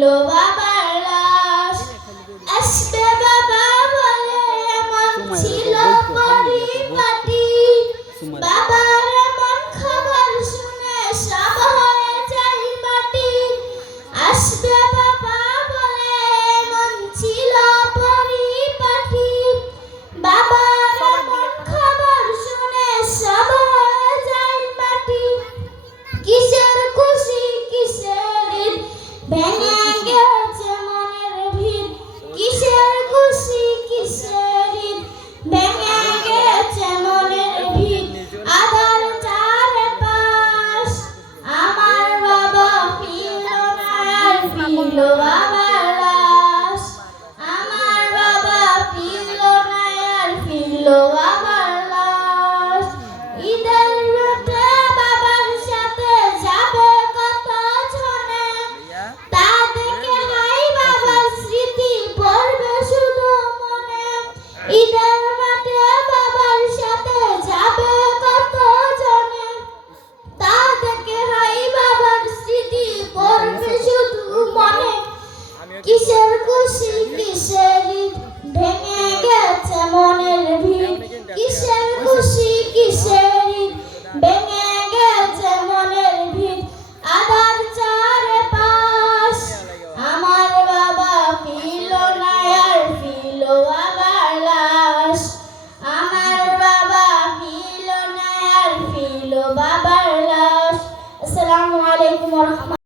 ফিরল বাবার লাশ। আসবে বাবা বলে এমন ছিল পরিপাটি, বাবার এমন খবর শুনে সব হয়ে যায় মাটি। আসবে বাবা বলে এমন ছিল পরিপাটি, বাবার এমন খবর শুনে সব হয়ে যায় মাটি। কিসের খুশি কিসের ঈদ, ভেঙে গেছে মনের ভিত। কিসের খুশি কিসের ঈদ, ভেঙে গেছে মনের ভিত। আধার চারপাশ আমার বাবা ফিরল না আর ফিরল বাবার লাশ। আমার বাবা ফিরল না আর ফিরল বাবার লাশ। ঈদের রাতে বাবার সাথে যাবে কত জনে, তা দেখে হাই বাবার স্মৃতি পড়বে শুধু মনে। ঈদের রাতে বাবার সাথে যাবে কত জনে, তা দেখে হাই বাবার স্মৃতি পড়বে শুধু মনে। কিসের খুশি কিসের ঈদ, ভেঙে গেছে মনের ভিত। কিসের খুশি কিসের ঈদ, ভেঙে গেছে মনের ভিত। আধার চারপাশ আমার বাবা ফিরল না আর ফিরল বাবার লাশ। আমার বাবা ফিরল না আর ফিরল বাবার লাশ। আসসালামু আলাইকুম ওয়া রাহমাতুল্লাহ।